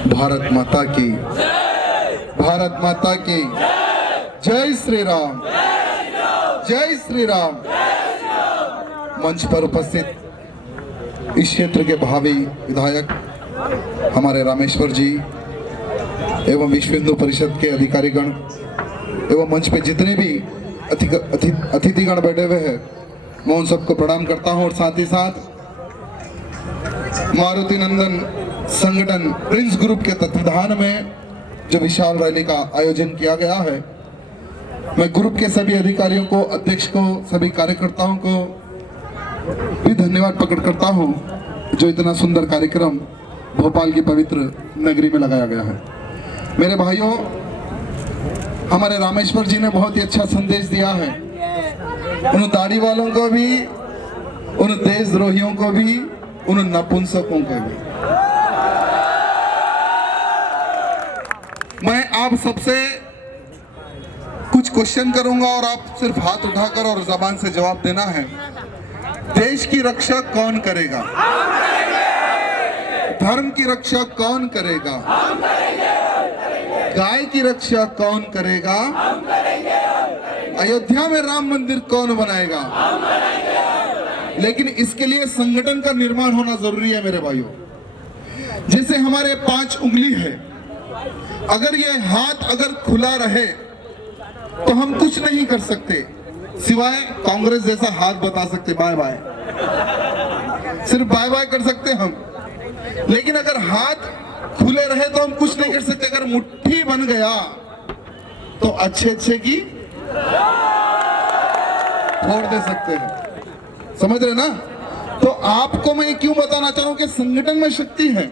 भारत माता की, भारत माता की जय श्री राम, जय श्री राम। मंच पर उपस्थित इस क्षेत्र के भावी विधायक हमारे रामेश्वर जी एवं विश्व हिंदू परिषद के अधिकारीगण एवं मंच पे जितने भी अतिथिगण बैठे हुए हैं, मैं उन सबको प्रणाम करता हूं। और साथ ही साथ मारुति नंदन संगठन प्रिंस ग्रुप के तत्वाधान में जो विशाल रैली का आयोजन किया गया है, मैं ग्रुप के सभी अधिकारियों को, अध्यक्ष को, सभी कार्यकर्ताओं को भी धन्यवाद प्रकट करता हूं जो इतना सुंदर कार्यक्रम भोपाल की पवित्र नगरी में लगाया गया है। मेरे भाइयों, हमारे रामेश्वर जी ने बहुत ही अच्छा संदेश दिया है। उन दाढ़ी वालों को भी, उन देशद्रोहियों को भी, उन नपुंसकों को भी। मैं आप सबसे कुछ क्वेश्चन करूंगा और आप सिर्फ हाथ उठाकर और जबान से जवाब देना है। देश की रक्षा कौन करेगा? धर्म की रक्षा कौन करेगा? गाय की रक्षा कौन करेगा? अयोध्या में राम मंदिर कौन बनाएगा? लेकिन इसके लिए संगठन का निर्माण होना जरूरी है मेरे भाइयों। जैसे हमारे 5 उंगली है, अगर ये हाथ अगर खुला रहे तो हम कुछ नहीं कर सकते सिवाय कांग्रेस जैसा हाथ बता सकते, बाय बाय, सिर्फ बाय बाय कर सकते हम। लेकिन अगर हाथ खुले रहे तो हम कुछ नहीं कर सकते। अगर मुट्ठी बन गया तो अच्छे अच्छे की फोड़ दे सकते हैं, समझ रहे ना? तो आपको मैं क्यों बताना चाह रहा हूं कि संगठन में शक्ति है।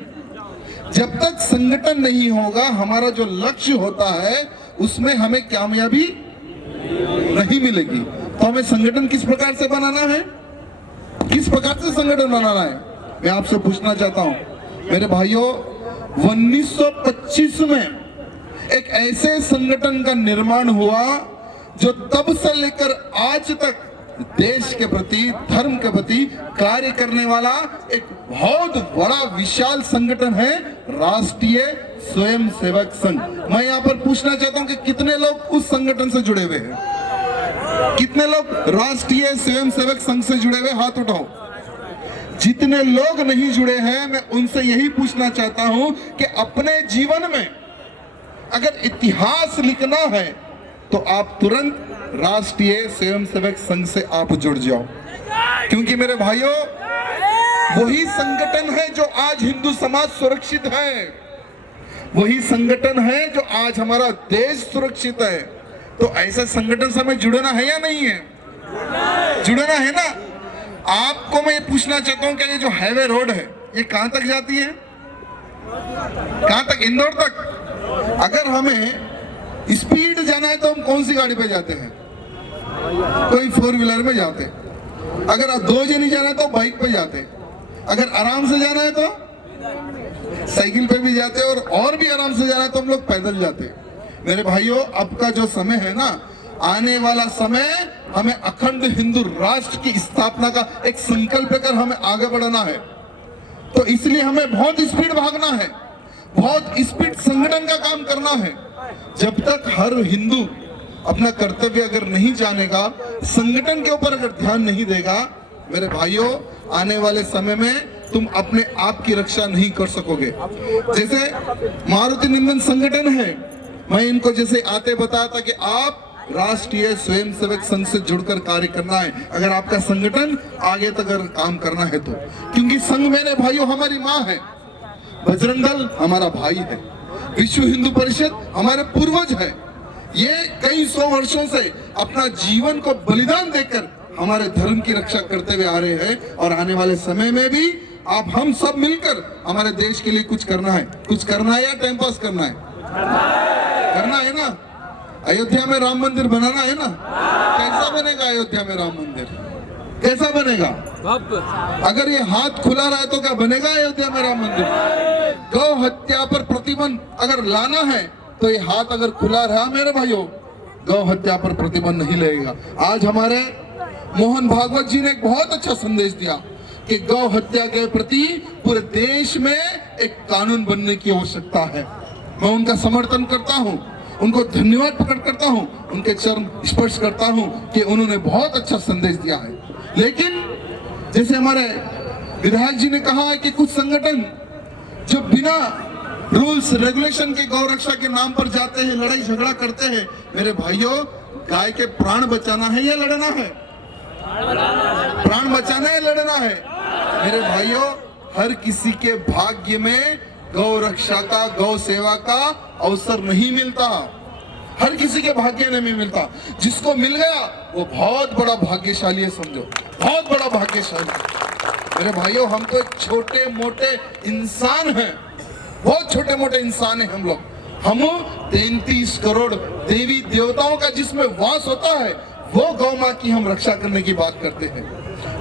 जब तक संगठन नहीं होगा, हमारा जो लक्ष्य होता है उसमें हमें कामयाबी नहीं मिलेगी। तो हमें संगठन किस प्रकार से बनाना है, किस प्रकार से संगठन बनाना है, मैं आपसे पूछना चाहता हूं। मेरे भाइयों, 1925 में एक ऐसे संगठन का निर्माण हुआ जो तब से लेकर आज तक देश के प्रति, धर्म के प्रति कार्य करने वाला एक बहुत बड़ा विशाल संगठन है, राष्ट्रीय स्वयंसेवक संघ। मैं यहाँ पर पूछना चाहता हूँ कि कितने लोग उस संगठन से जुड़े हुए हैं? कितने लोग राष्ट्रीय स्वयंसेवक संघ से जुड़े हुए? हाथ उठाओ। जितने लोग नहीं जुड़े हैं, मैं उनसे यही पूछना चाहता हूं कि अपने जीवन में अगर इतिहास लिखना है तो आप तुरंत राष्ट्रीय स्वयंसेवक संघ से आप जुड़ जाओ। क्योंकि मेरे भाइयों, वही संगठन है जो आज हिंदू समाज सुरक्षित है, वही संगठन है जो आज हमारा देश सुरक्षित है। तो ऐसे संगठन से हमें जुड़ना है या नहीं है? जुड़ना है ना? आपको मैं ये पूछना चाहता हूं कि ये जो हाईवे रोड है, ये कहां तक जाती है? कहां तक? इंदौर तक। अगर हमें स्पीड जाना है तो हम कौन सी गाड़ी पे जाते हैं? कोई 4 व्हीलर में जाते। अगर 2 जने जाना है तो बाइक पे जाते। अगर आराम से जाना है तो साइकिल पे भी जाते, और भी आराम से जाना है तो हम लोग पैदल जाते। मेरे भाइयों, अब का जो समय है ना, आने वाला समय हमें अखंड हिंदू राष्ट्र की स्थापना का एक संकल्प लेकर हमें आगे बढ़ना है। तो इसलिए हमें बहुत स्पीड भागना है, बहुत स्पीड संगठन का काम करना है। जब तक हर हिंदू अपना कर्तव्य अगर नहीं जानेगा, संगठन के ऊपर अगर ध्यान नहीं देगा, मेरे भाइयों, आने वाले समय में तुम अपने आप की रक्षा नहीं कर सकोगे। जैसे मारुति नंदन संगठन है, मैं इनको जैसे आते बताया था कि आप राष्ट्रीय स्वयंसेवक संघ से जुड़कर कार्य करना है अगर आपका संगठन आगे तक अगर काम करना है तो। क्योंकि संघ मेरे भाइयों हमारी माँ है, बजरंग दल हमारा भाई है, विश्व हिंदू परिषद हमारे पूर्वज है। ये कई 100 वर्षों से अपना जीवन को बलिदान देकर हमारे धर्म की रक्षा करते हुए आ रहे हैं। और आने वाले समय में भी आप हम सब मिलकर हमारे देश के लिए कुछ करना है। कुछ करना है या टाइम पास करना है? करना है ना? अयोध्या में राम मंदिर बनाना है ना? कैसा बनेगा अयोध्या में राम मंदिर? कैसा बनेगा? अगर ये हाथ खुला रहा है तो क्या बनेगा अयोध्या में राम मंदिर? गौ हत्या पर प्रतिबंध अगर लाना है तो ये हाथ अगर खुला रहा मेरे भाइयों, गौ हत्या पर प्रतिबंध नहीं लगेगा। आज हमारे मोहन भागवत जी ने एक बहुत अच्छा संदेश दिया कि गौ हत्या के प्रति पूरे देश में एक कानून बनने की आवश्यकता है। मैं उनका समर्थन करता हूं, उनको धन्यवाद प्रकट करता हूं, उनके चरण स्पर्श करता हूं कि उन्होंने बहुत अच्छा संदेश दिया है। लेकिन जैसे हमारे विधायक जी ने कहा है कि कुछ संगठन जो बिना रूल्स रेगुलेशन के गौ रक्षा के नाम पर जाते हैं, लड़ाई झगड़ा करते हैं। मेरे भाइयों, गाय के प्राण बचाना है या लड़ना है? प्राण बचाना है, लड़ना है। मेरे भाइयों, हर किसी के भाग्य में गौ रक्षा का, गौ सेवा का अवसर नहीं मिलता। हर किसी के भाग्य में नहीं मिलता। जिसको मिल गया वो बहुत बड़ा भाग्यशाली है, समझो, बहुत बड़ा भाग्यशाली। मेरे भाइयों, हम तो एक छोटे मोटे इंसान हैं, बहुत छोटे मोटे इंसान हैं हम लोग। हम 33 करोड़ देवी देवताओं का जिसमें वास होता है, वो गौ माँ की हम रक्षा करने की बात करते हैं।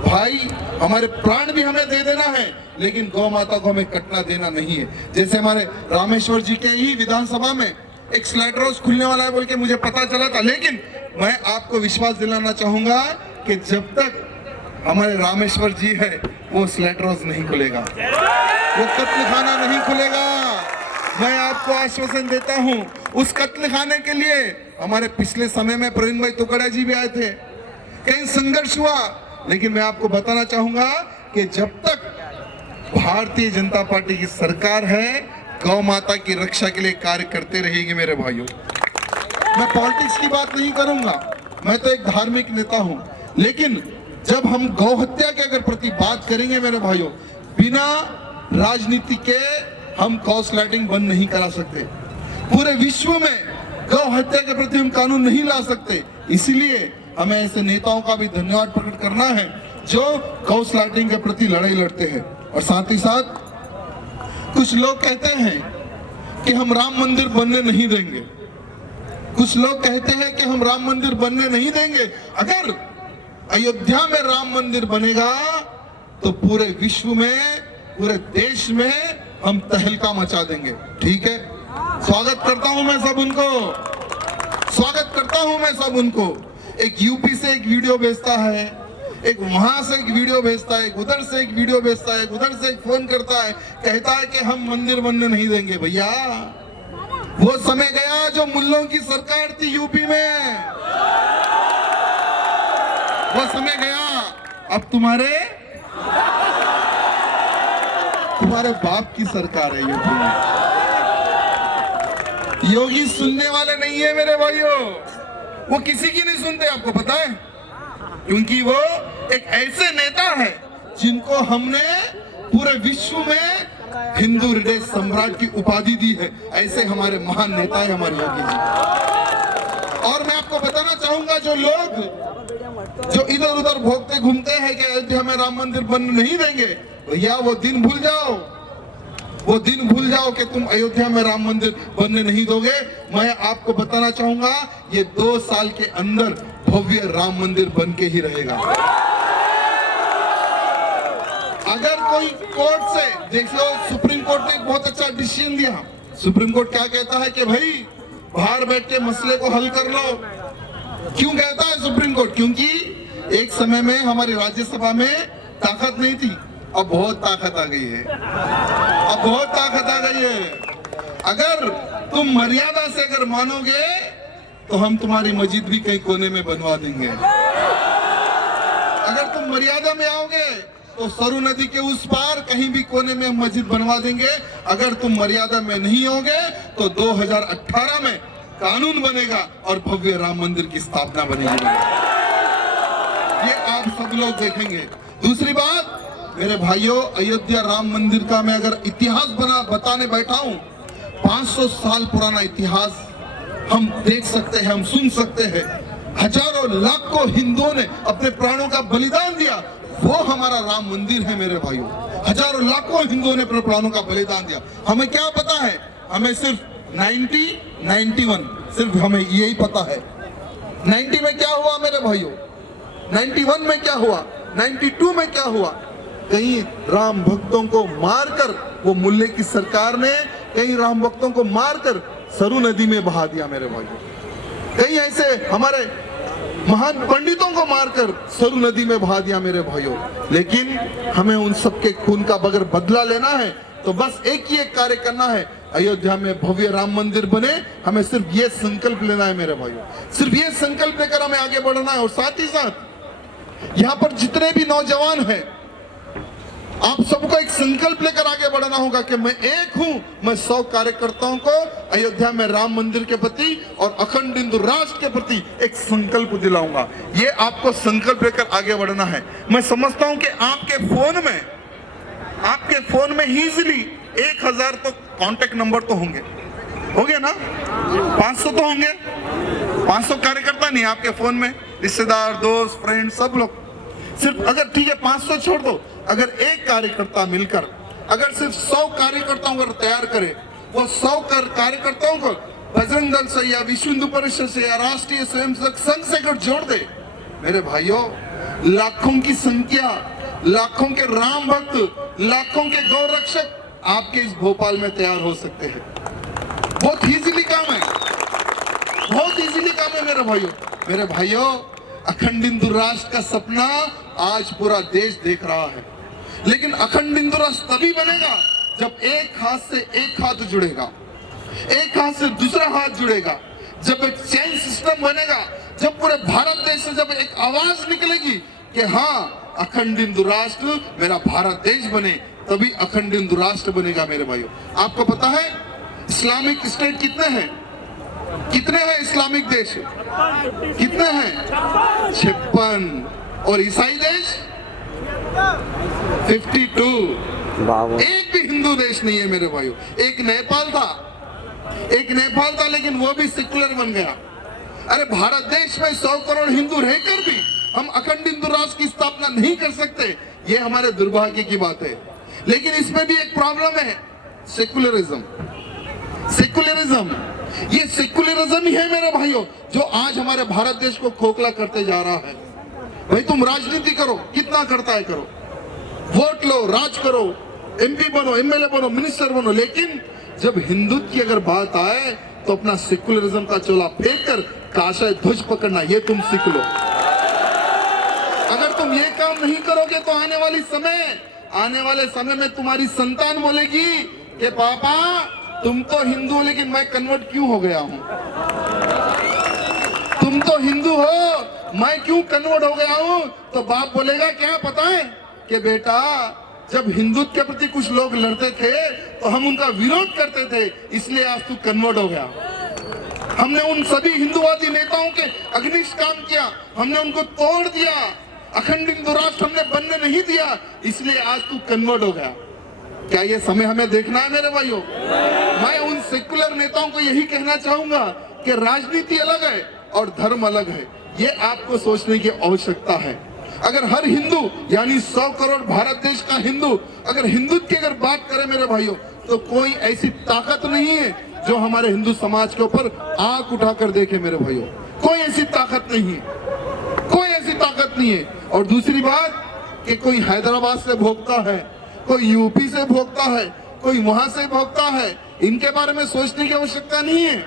भाई, हमारे प्राण भी हमें दे देना है, लेकिन गौ माता को हमें कटना देना नहीं है। जैसे हमारे रामेश्वर जी के ही विधानसभा में एक स्लैटर हाउस खुलने वाला है बोल के मुझे पता चला था, लेकिन मैं आपको विश्वास दिलाना चाहूंगा कि जब तक हमारे रामेश्वर जी है, वो स्लैटर हाउस नहीं खुलेगा, वो कत्लखाना नहीं खुलेगा। मैं आपको आश्वासन देता हूं। उस कत्लखाने के लिए हमारे पिछले समय में प्रवीण भाई तुकड़ा जी भी आए थे, कई संघर्ष हुआ, लेकिन मैं आपको बताना चाहूंगा कि जब तक भारतीय जनता पार्टी की सरकार है, गौ माता की रक्षा के लिए कार्य करते रहेगी। मेरे भाइयों, मैं पॉलिटिक्स की बात नहीं करूंगा, मैं तो एक धार्मिक नेता हूं, लेकिन जब हम गौ हत्या के अगर प्रति बात करेंगे मेरे भाइयों, बिना राजनीति के हम गौ स्लैटिंग बंद नहीं करा सकते। पूरे विश्व में गौ हत्या के प्रति हम कानून नहीं ला सकते। इसीलिए हमें ऐसे नेताओं का भी धन्यवाद प्रकट करना है जो गौ स्लैटिंग के प्रति लड़ाई लड़ते हैं। और साथ ही साथ कुछ लोग कहते हैं कि हम राम मंदिर बनने नहीं देंगे, कुछ लोग कहते हैं कि हम राम मंदिर बनने नहीं देंगे। अगर अयोध्या में राम मंदिर बनेगा तो पूरे विश्व में, पूरे देश में हम तहलका मचा देंगे। ठीक है, स्वागत करता हूं मैं सब उनको, स्वागत करता हूं मैं सब उनको। एक यूपी से एक वीडियो भेजता है, एक वहां से एक वीडियो भेजता है, एक उधर से एक वीडियो भेजता है, एक उधर से एक फोन करता है, कहता है कि हम मंदिर बनने नहीं देंगे। भैया, वो समय गया जो मुल्लों की सरकार थी यूपी में, वो समय गया। अब तुम्हारे बाप की सरकार है यूपी में। योगी सुनने वाले नहीं है मेरे भाइयों, वो किसी की नहीं सुनते, आपको पता है, क्योंकि वो एक ऐसे नेता है जिनको हमने पूरे विश्व में हिंदू हृदय सम्राट की उपाधि दी है। ऐसे हमारे महान नेता है हमारे योगी जी। और मैं आपको बताना चाहूंगा, जो लोग जो इधर उधर भोगते घूमते हैं कि अयोध्या में राम मंदिर बनने नहीं देंगे, भैया वो दिन भूल जाओ, वो दिन भूल जाओ कि तुम अयोध्या में राम मंदिर बनने नहीं दोगे। मैं आपको बताना चाहूंगा, ये 2 साल के अंदर भव्य राम मंदिर बन के ही रहेगा। अगर कोई कोर्ट से, देखो सुप्रीम कोर्ट ने एक बहुत अच्छा डिसीजन दिया। सुप्रीम कोर्ट क्या कहता है कि भाई बाहर बैठ के मसले को हल कर लो। क्यों कहता है सुप्रीम कोर्ट? क्योंकि एक समय में हमारी राज्यसभा में ताकत नहीं थी, अब बहुत ताकत आ गई है, अब बहुत ताकत आ गई है। अगर तुम मर्यादा से अगर मानोगे तो हम तुम्हारी मस्जिद भी कहीं कोने में बनवा देंगे। अगर तुम मर्यादा में आओगे तो सरयू नदी के उस पार कहीं भी कोने में मस्जिद बनवा देंगे। अगर तुम मर्यादा में नहीं होगे तो 2018 में कानून बनेगा और भव्य राम मंदिर की स्थापना बनेगी। ये आप सब लोग देखेंगे। दूसरी बात मेरे भाइयों, अयोध्या राम मंदिर का मैं अगर इतिहास बताने बैठा हूं, 500 साल पुराना इतिहास हम देख सकते हैं, हम सुन सकते हैं। हजारों लाखों हिंदुओं ने अपने प्राणों का बलिदान दिया, वो हमारा राम मंदिर है मेरे भाइयों। हजारों लाखों हिंदुओं ने अपने प्राणों का बलिदान दिया। हमें क्या पता है? हमें सिर्फ 91 सिर्फ हमें यही पता है। 90 में क्या हुआ मेरे भाइयों, 91 में क्या हुआ, 92 में क्या हुआ? कहीं राम भक्तों को मारकर, वो मुल्ले की सरकार ने कई राम भक्तों को मारकर सरयू नदी में बहा दिया मेरे भाइयों। कई ऐसे हमारे महान पंडितों को मारकर सरु नदी में बहा दिया मेरे भाइयों। लेकिन हमें उन सबके खून का अगर बदला लेना है तो बस एक ही एक कार्य करना है, अयोध्या में भव्य राम मंदिर बने। हमें सिर्फ ये संकल्प लेना है मेरे भाइयों, सिर्फ ये संकल्प लेकर हमें आगे बढ़ना है। और साथ ही साथ यहाँ पर जितने भी नौजवान हैं, आप सबको एक संकल्प लेकर आगे बढ़ना होगा कि मैं एक हूं, मैं 100 कार्यकर्ताओं को अयोध्या में राम मंदिर के प्रति और अखंड हिंदू राष्ट्र के प्रति एक संकल्प दिलाऊंगा। ये आपको संकल्प लेकर आगे बढ़ना है। मैं समझता हूं कि आपके फोन में इजीली 1000 तो कांटेक्ट नंबर तो होंगे ना, 500 तो होंगे। 500 कार्यकर्ता नहीं आपके फोन में, रिश्तेदार, दोस्त, फ्रेंड, सब लोग। सिर्फ अगर ठीक है 500 छोड़ दो, अगर एक कार्यकर्ता मिलकर अगर सिर्फ 100 कार्यकर्ताओं को तैयार करे, वो 100 कार्यकर्ताओं को बजरंग दल से या विश्व हिंदू परिषद से या राष्ट्रीय स्वयंसेवक संघ से अगर जोड़ दे, मेरे भाइयों, लाखों की संख्या, लाखों के राम भक्त, लाखों के गौ रक्षक आपके इस भोपाल में तैयार हो सकते हैं। बहुत इजीली काम है, बहुत इजीली काम है मेरे भाइयों। अखंड हिंदू राष्ट्र का सपना आज पूरा देश देख रहा है, लेकिन अखंड हिंदू राष्ट्र तभी बनेगा जब एक हाथ से एक हाथ जुड़ेगा, एक हाथ से दूसरा हाथ जुड़ेगा, जब एक चेन सिस्टम बनेगा, जब पूरे भारत देश से जब एक आवाज निकलेगी कि हाँ, अखंड हिंदू राष्ट्र मेरा भारत देश बने, तभी अखंड हिंदू राष्ट्र बनेगा मेरे भाइयों। आपको पता है इस्लामिक स्टेट कितने हैं इस्लामिक देश? कितने हैं? 56। और ईसाई देश 52। एक भी हिंदू देश नहीं है मेरे भाइयों। एक नेपाल था, लेकिन वो भी सेक्युलर बन गया। अरे भारत देश में 100 करोड़ हिंदू रहकर भी हम अखंड हिंदू राष्ट्र की स्थापना नहीं कर सकते, ये हमारे दुर्भाग्य की बात है। लेकिन इसमें भी एक प्रॉब्लम है, सेक्युलरिज्म। ये सेक्युलरिज्म ही है मेरे भाइयों जो आज हमारे भारत देश को खोखला करते जा रहा है। भाई तुम राजनीति करो, कितना करता है करो, वोट लो, राज करो, MP बनो, MLA बनो, मिनिस्टर बनो, लेकिन जब हिंदुत्व की अगर बात आए तो अपना सेक्युलरिज्म का चोला फेंक कर काशा ध्वज पकड़ना, ये तुम सीख लो। अगर तुम ये काम नहीं करोगे तो आने वाले समय में तुम्हारी संतान बोलेगी कि पापा तुम तो हिंदू हो लेकिन मैं कन्वर्ट क्यों हो गया हूं? तुम तो हिंदू हो, मैं क्यों कन्वर्ट हो गया हूं? तो बाप बोलेगा क्या पता है कि बेटा जब हिंदुत्व के प्रति कुछ लोग लड़ते थे तो हम उनका विरोध करते थे, इसलिए आज तू कन्वर्ट हो गया। हमने उन सभी हिंदुवादी नेताओं के अग्निष्ट काम किया, हमने उनको तोड़ दिया, अखंड हिंदू राष्ट्र हमने बनने नहीं दिया, इसलिए आज तू कन्वर्ट हो गया। क्या ये समय हमें देखना है मेरे भाइयों? मैं उन सेक्युलर नेताओं को यही कहना चाहूंगा कि राजनीति अलग है और धर्म अलग है, ये आपको सोचने की आवश्यकता है। अगर हर हिंदू यानी 100 करोड़ भारत देश का हिंदू अगर हिंदुत्व की अगर बात करे मेरे भाइयों, तो कोई ऐसी ताकत नहीं है जो हमारे हिंदू समाज के ऊपर आंख उठाकर देखे मेरे भाइयों। कोई ऐसी ताकत नहीं है, कोई ऐसी ताकत नहीं है। और दूसरी बात कि कोई हैदराबाद से भोगता है, कोई यूपी से भोगता है, कोई वहां से भोगता है, इनके बारे में सोचने की आवश्यकता नहीं है।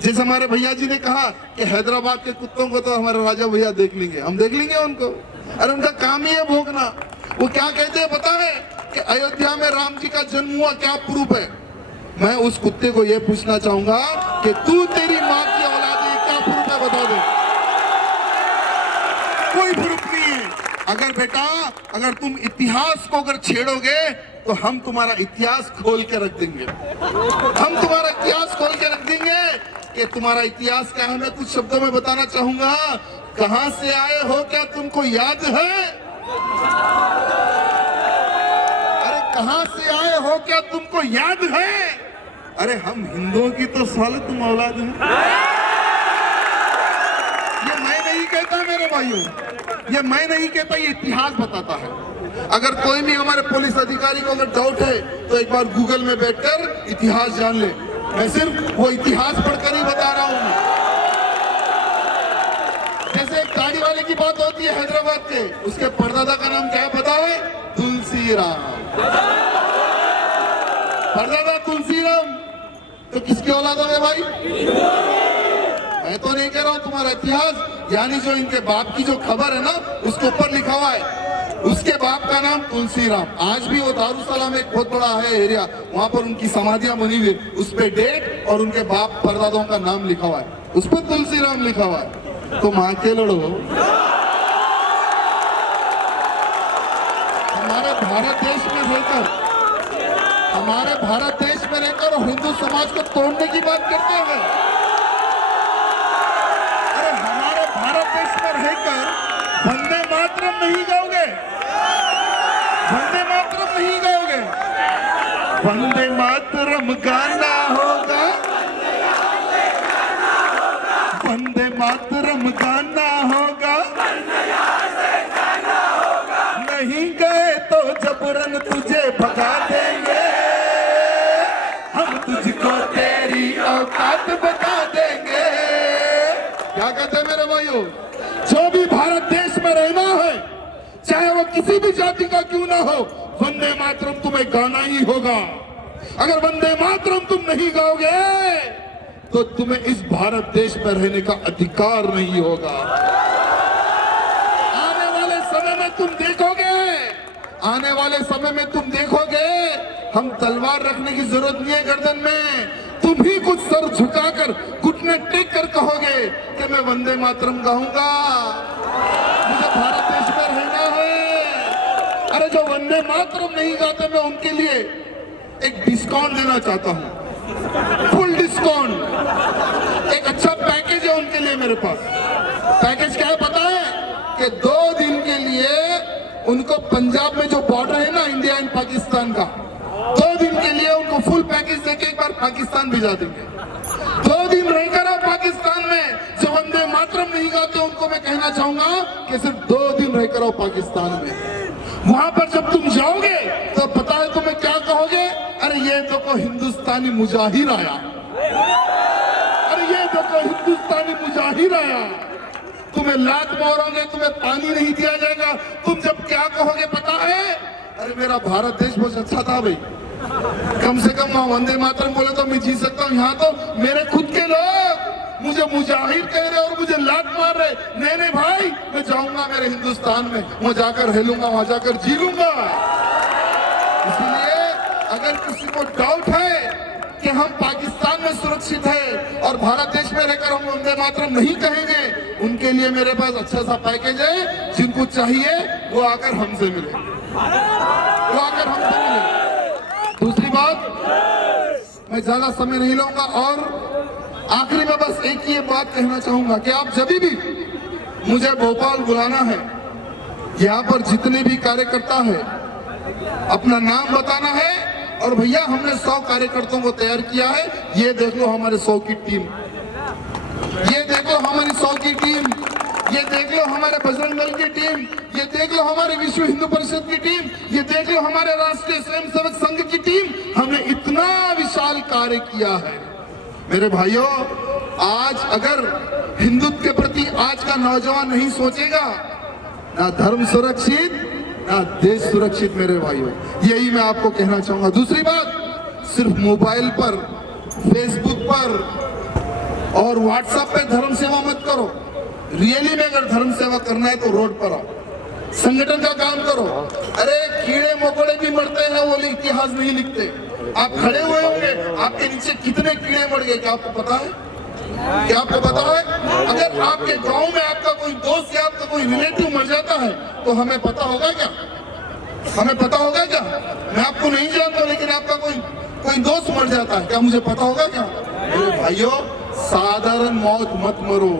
जैसे हमारे भैया जी ने कहा कि हैदराबाद के कुत्तों को तो हमारे राजा भैया देख लेंगे, हम देख लेंगे उनको। अरे उनका काम ही है भोगना। वो क्या कहते हैं पता है कि अयोध्या में राम जी का जन्म हुआ, क्या प्रूफ है? मैं उस कुत्ते को यह पूछना चाहूंगा कि तू तेरी माँ की औलाद है, क्या प्रूफ है बता दे। कोई प्रूफ नहीं है। अगर बेटा अगर तुम इतिहास को अगर छेड़ोगे तो हम तुम्हारा इतिहास खोल के रख देंगे, हम तुम्हारा इतिहास खोल के रख देंगे कि तुम्हारा इतिहास क्या है। मैं कुछ शब्दों में बताना चाहूंगा। कहां से आए हो क्या तुमको याद है? अरे कहां से आए हो क्या तुमको याद है? अरे हम हिंदुओं की तो साले तुम औलाद है। ये मैं नहीं कहता मेरे भाइयों, ये मैं नहीं कहता, ये इतिहास बताता है। अगर कोई भी हमारे पुलिस अधिकारी को अगर डाउट है तो एक बार गूगल में बैठकर इतिहास जान ले। मैं सिर्फ वो इतिहास पढ़कर ही बता रहा हूं। जैसे एक गाड़ी वाले की बात होती है हैदराबाद के, उसके परदादा का नाम क्या पता है? तुलसी राम। परदादा तुलसी राम तो किसकी औलाद है भाई? मैं तो नहीं कह रहा हूं तुम्हारा इतिहास, यानी जो इनके बाप की जो खबर है ना उसके ऊपर लिखा हुआ है उसके बाप का नाम तुलसीराम। आज भी वो दारुसलाम एक बहुत बड़ा है एरिया, वहां पर उनकी समाधियां बनी हुई, उस पे डेट और उनके बाप परदादों का नाम लिखा हुआ है, उस पर तुलसीराम लिखा हुआ है। तो मां के लड़ो, हमारे भारत देश में रहकर और हिंदू समाज को तोड़ने की बात करते हैं। अरे हमारे भारत देश में रहकर वंदे मातरम नहीं गाओगे, वंदे मातरम नहीं गाओगे, वंदे मातरम गाना होगा, वंदे मातरम गाना होगा, नहीं गए तो जबरन तुझे भगा देंगे, हम तुझको तेरी औकात बता देंगे। क्या कहते हैं मेरे भाइयों, जो भी भारत देश में रहना है चाहे वो किसी भी जाति का क्यों ना हो, वंदे मातरम तुम्हें गाना ही होगा। अगर वंदे मातरम तुम नहीं गाओगे तो तुम्हें इस भारत देश में रहने का अधिकार नहीं होगा। आने वाले समय में तुम देखोगे हम तलवार रखने की जरूरत नहीं है गर्दन में, तुम ही कुछ सर झुकाकर घुटने टेक कर कहोगे कि मैं वंदे मातरम गाऊंगा, मुझे भारत देश में रहना है। अरे जो वंदे मातरम नहीं गाते मैं उनके लिए एक डिस्काउंट देना चाहता हूं, फुल डिस्काउंट। एक अच्छा पैकेज है उनके लिए मेरे पास। पैकेज क्या है पता है कि 2 दिन के लिए उनको पंजाब में जो बॉर्डर है ना इंडिया एंड पाकिस्तान का, 2 दिन के लिए उनको फुल पैकेज देके एक बार पाकिस्तान भिजा देंगे। 2 दिन रहकर आप पाकिस्तान में जो वंदे मातरम नहीं गाते उनको मैं कहना चाहूंगा कि सिर्फ 2 दिन रहकर आओ पाकिस्तान में। वहां पर जब तुम जाओगे तो पता है तुम्हें क्या कहोगे, अरे ये देखो हिंदुस्तानी मुजाहिर आया, अरे ये देखो हिंदुस्तानी मुजाहिर आया। तुम्हें लात मारोगे, तुम्हें पानी नहीं दिया जाएगा। तुम जब क्या कहोगे पता है, अरे मेरा भारत देश बहुत अच्छा था भाई, कम से कम वहां वंदे मातरम बोले तो मैं जी सकता हूँ, यहाँ तो मेरे खुद के लोग मुझे मुजाहिर कह रहे और मुझे लात मार रहे। नहीं भाई, मैं जाऊंगा मेरे हिंदुस्तान में, वहां जाकर रह लूंगा, वहां जाकर जी लूंगा। इसलिए अगर किसी को डाउट है कि हम पाकिस्तान में सुरक्षित है और भारत देश में रहकर हम वंदे मातरम नहीं कहेंगे, उनके लिए मेरे पास अच्छा सा पैकेज है। जिनको चाहिए वो आकर हमसे मिले, दूसरी बात, मैं ज्यादा समय नहीं लूंगा और आखिरी में बस एक ही बात कहना चाहूंगा कि आप जब भी मुझे भोपाल बुलाना है, यहाँ पर जितने भी कार्यकर्ता है अपना नाम बताना है और भैया हमने 100 कार्यकर्ताओं को तैयार किया है, ये देख लो हमारे 100 की टीम, ये देख लो हमारी 100 की टीम, ये देख लो हमारे बजरंग दल की टीम, ये देख लो हमारे विश्व हिंदू परिषद की टीम, ये देख लो हमारे राष्ट्रीय स्वयंसेवक संघ की टीम। हमने इतना विशाल कार्य किया है मेरे भाइयों। आज अगर हिंदुत्व के प्रति आज का नौजवान नहीं सोचेगा, ना धर्म सुरक्षित ना देश सुरक्षित मेरे भाइयों, यही मैं आपको कहना चाहूंगा। दूसरी बात, सिर्फ मोबाइल पर, फेसबुक पर और व्हाट्सएप पे धर्म सेवा मत करो। रियली में अगर धर्म सेवा करना है तो रोड पर आओ, संगठन का काम करो। अरे कीड़े मकोड़े भी मरते हैं, वो इतिहास नहीं लिखते। आप खड़े हुए होंगे, आपके नीचे कितने कीड़े मर गए, क्या आपको पता है? क्या आपको पता है? अगर आपके गांव में आपका कोई दोस्त या आपका कोई रिलेटिव मर जाता है तो हमें पता होगा क्या? हमें पता होगा क्या? मैं आपको नहीं जानता लेकिन आपका कोई दोस्त मर जाता है, क्या मुझे पता होगा क्या? मेरे भाइयों, साधारण मौत मत मरो।